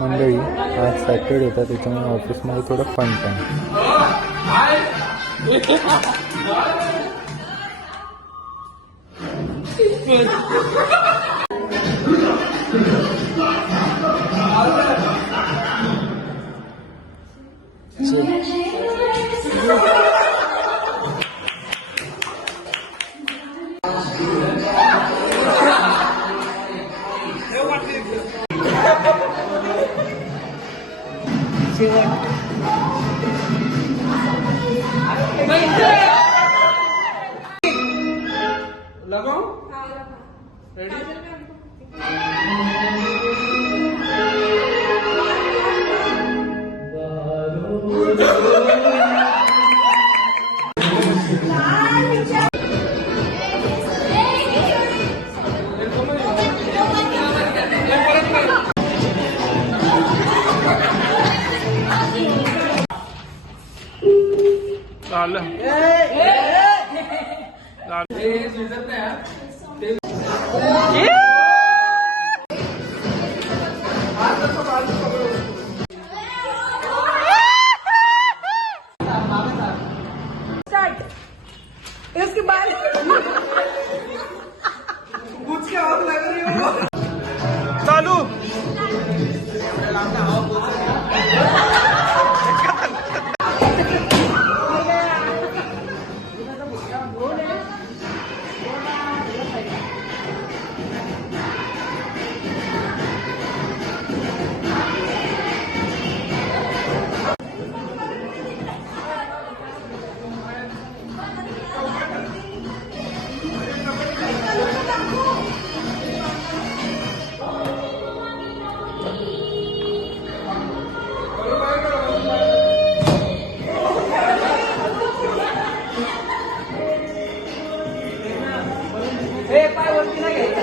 मंडळी, आज सॅटरडे होता त्याच्यामुळे ऑफिसमध्ये थोडं फन टाईम. लगाओ रेडी इसके बाद कुछ क्या आग लग रही हो चालू पाय वरती नाही घ्यायचा.